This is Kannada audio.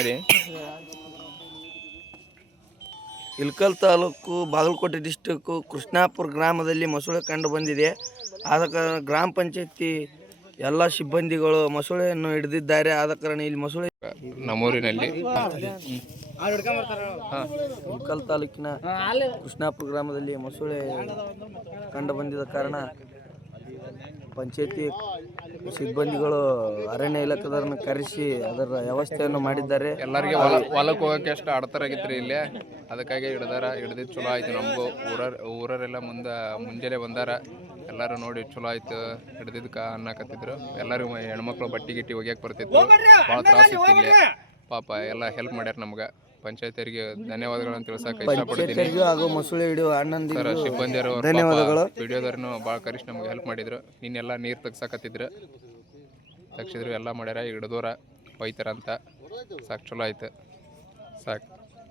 ಮಾತಾಡಿ. ಇಳಕಲ್ ತಾಲೂಕು ಬಾಗಲಕೋಟೆ ಡಿಸ್ಟಿಕ್ಕು ಕೃಷ್ಣಾಪುರ ಗ್ರಾಮದಲ್ಲಿ ಮೊಸಳೆ ಕಂಡು ಬಂದಿದೆ. ಆದ ಕಾರಣ ಗ್ರಾಮ ಪಂಚಾಯತಿ ಎಲ್ಲ ಸಿಬ್ಬಂದಿಗಳು ಮೊಸಳೆಯನ್ನು ಹಿಡಿದಿದ್ದಾರೆ. ಆದ ಕಾರಣ ಇಲ್ಲಿ ಮೊಸಳೆ ನಮ್ಮೂರಿನಲ್ಲಿ ಇಳಕಲ್ ತಾಲೂಕಿನ ಕೃಷ್ಣಾಪುರ ಗ್ರಾಮದಲ್ಲಿ ಮೊಸಳೆ ಕಂಡು ಬಂದಿದ್ದ ಕಾರಣ ಪಂಚಾಯತಿ ಸಿಬ್ಬಂದಿಗಳು ಅರಣ್ಯ ಇಲಾಖೆದವರನ್ನು ಕರೆಸಿ ಅದರ ವ್ಯವಸ್ಥೆಯನ್ನು ಮಾಡಿದ್ದಾರೆ. ಎಲ್ಲರಿಗೆ ಹೊಲಕ್ಕೆ ಹೋಗಕ್ಕೆ ಅಷ್ಟು ಆಡ್ತಾರಾಗಿತ್ತು ಇಲ್ಲಿ, ಅದಕ್ಕಾಗಿ ಹಿಡ್ದಿದ್ದು ಚಲೋ ಆಯ್ತು. ನಮಗೂ ಊರರೆಲ್ಲ ಮುಂಜಾನೆ ಬಂದಾರ, ಎಲ್ಲರೂ ನೋಡಿ ಚಲೋ ಆಯ್ತು ಹಿಡ್ದಿದ್ದಕ್ಕೆ ಅನ್ನಕತ್ತಿದ್ರು. ಎಲ್ಲರಿಗೂ ಹೆಣ್ಮಕ್ಳು ಬಟ್ಟೆ ಗಿಟ್ಟಿ ಒಗ್ಯಾಕೆ ಬರ್ತಿದ್ರು, ಭಾಳ ತ್ರಾಸ ಇತ್ತು ಇಲ್ಲಿ. ಪಾಪ ಎಲ್ಲ ಹೆಲ್ಪ್ ಮಾಡ್ಯಾರ ನಮ್ಗೆ. ಪಂಚಾಯತಿಯರಿಗೆ ಧನ್ಯವಾದಗಳನ್ನು ತಿಳಿಸಕ್ಕೆ ಇಷ್ಟಪಡ್ತೀನಿ. ಹಾಗೂ ಮೊಸಳೆ ಹಿಡಿಯುವ ಅಣ್ಣಂದಿರು ಸಿಬ್ಬಂದಿಯವರು ಧನ್ಯವಾದಗಳು. ವಿಡಿಯೋದವ್ರನ್ನು ಭಾಳ ಕರಿಸಿ ನಮ್ಗೆ ಹೆಲ್ಪ್ ಮಾಡಿದ್ರು. ನಿನ್ನೆಲ್ಲ ನೀರು ತೆಗ್ಸಾಕತ್ತಿದ್ರು, ತೆಗ್ಸಿದ್ರು, ಎಲ್ಲ ಮಾಡ್ಯಾರ. ಹಿಡಿದೋರ ಒಯ್ತಾರ ಅಂತ ಸಾಕು, ಚಲೋ ಆಯ್ತು ಸಾಕು.